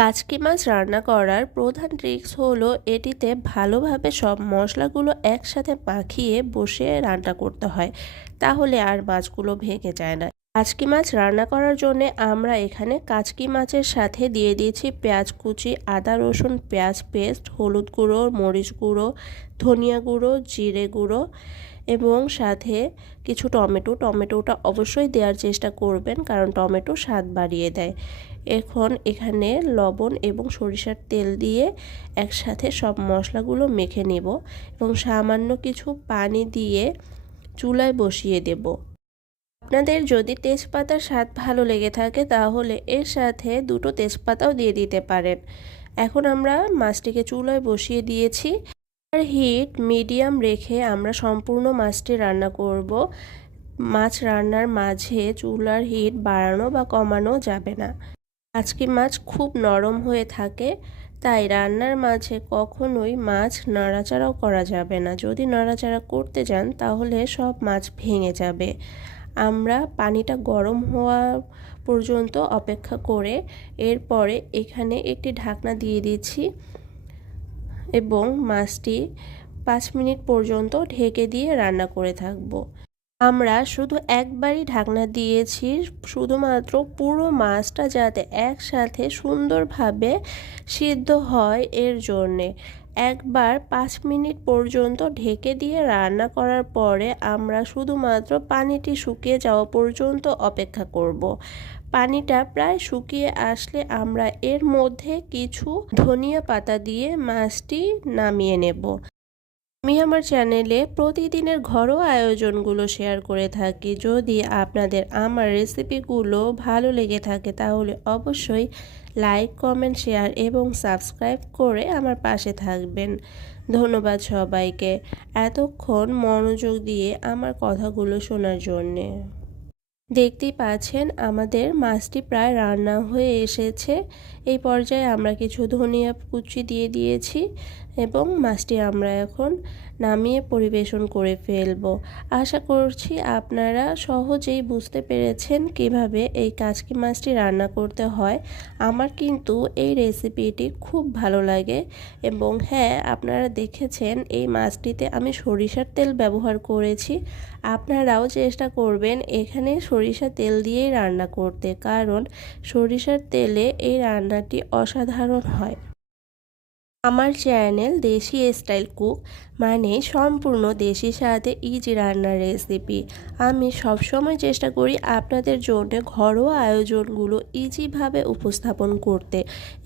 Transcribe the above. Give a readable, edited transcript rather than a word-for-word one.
কাচকি মাছ রান্না করার প্রধান ট্রিক্স হলো এটিতে ভালোভাবে সব মশলাগুলো একসাথে মাখিয়ে বসিয়ে রান্না করতে হয়, তাহলে আর মাছগুলো ভেঙে যায় না। কাচকি মাছ রান্না করার জন্য আমরা এখানে কাচকি মাছের সাথে দিয়ে দিয়েছি পেঁয়াজ কুচি, আদা রসুন পেঁয়াজ পেস্ট, হলুদ গুঁড়ো, মরিচ গুঁড়ো, ধনিয়া গুঁড়ো, জিরে গুঁড়ো এবং সাথে কিছু টমেটোটা অবশ্যই দেওয়ার চেষ্টা করবেন, কারণ টমেটো স্বাদ বাড়িয়ে দেয়। এখন এখানে লবণ এবং সরিষার তেল দিয়ে একসাথে সব মশলাগুলো মেখে নেব এবং সামান্য কিছু পানি দিয়ে চুলায় বসিয়ে দেব। আপনাদের যদি তেজপাতার স্বাদ ভালো লেগে থাকে তাহলে এর সাথে দুটো তেজপাতাও দিয়ে দিতে পারেন। এখন আমরা মাছটিকে চুলায় বসিয়ে দিয়েছি। আর হিট মিডিয়াম রেখে আমরা সম্পূর্ণ মাছটি রান্না করব। মাছ রান্নার মাঝে চুলার হিট বাড়ানো বা কমানো যাবে না। কাচকি মাছ খুব নরম হয়ে থাকে, তাই রান্নার মাঝে কখনোই মাছ নাড়াচাড়াও করা যাবে না। যদি নাড়াচাড়া করতে যান তাহলে সব মাছ ভেঙে যাবে। আমরা পানিটা গরম হওয়া পর্যন্ত অপেক্ষা করে এরপরে এখানে একটি ঢাকনা দিয়ে দিচ্ছি এবং মাছটি 5 মিনিট পর্যন্ত ঢেকে দিয়ে রান্না করে থাকব। আমরা শুধু একবারই ঢাকনা দিয়েছি, শুধুমাত্র পুরো মাছটা যাতে একসাথে সুন্দরভাবে সিদ্ধ হয় এর জন্যে। একবার 5 মিনিট পর্যন্ত ঢেকে দিয়ে রান্না করার পরে আমরা শুধুমাত্র পানিটি শুকিয়ে যাওয়া পর্যন্ত অপেক্ষা করব। পানিটা প্রায় শুকিয়ে আসলে আমরা এর মধ্যে কিছু ধনিয়া পাতা দিয়ে মাছটি নামিয়ে নেব। আমি আমার চ্যানেলে প্রতিদিনের ঘরোয়া আয়োজনগুলো শেয়ার করে থাকি। যদি আপনাদের আমার রেসিপিগুলো ভালো লেগে থাকে তাহলে অবশ্যই লাইক, কমেন্ট, শেয়ার এবং সাবস্ক্রাইব করে আমার পাশে থাকবেন। ধন্যবাদ সবাইকে এতক্ষণ মনোযোগ দিয়ে আমার কথাগুলো শোনার জন্যে। দেখতেই পাচ্ছেন আমাদের মাছটি প্রায় রান্না হয়ে এসেছে। এই পর্যায়ে আমরা কিছু ধনিয়া কুচি দিয়ে দিয়েছি এবং মাছটি আমরা এখন নামিয়ে পরিবেশন করে ফেলব। আশা করছি আপনারা সহজেই বুঝতে পেরেছেন কিভাবে এই কাচকি মাছটি রান্না করতে হয়। আমার কিন্তু এই রেসিপিটি খুব ভালো লাগে এবং হ্যাঁ, আপনারা দেখেছেন এই মাছটিতে আমি সরিষার তেল ব্যবহার করেছি। আপনারাও চেষ্টা করবেন এখানে সরিষার তেল দিয়েই রান্না করতে, কারণ সরিষার তেলে এই রান্নাটি অসাধারণ হয়। আমার চ্যানেল দেশি স্টাইল কুক মানে সম্পূর্ণ দেশি স্বাদে ইজি রান্নার রেসিপি। আমি সবসময় চেষ্টা করি আপনাদের জন্য ঘরোয়া আয়োজনগুলো ইজিভাবে উপস্থাপন করতে।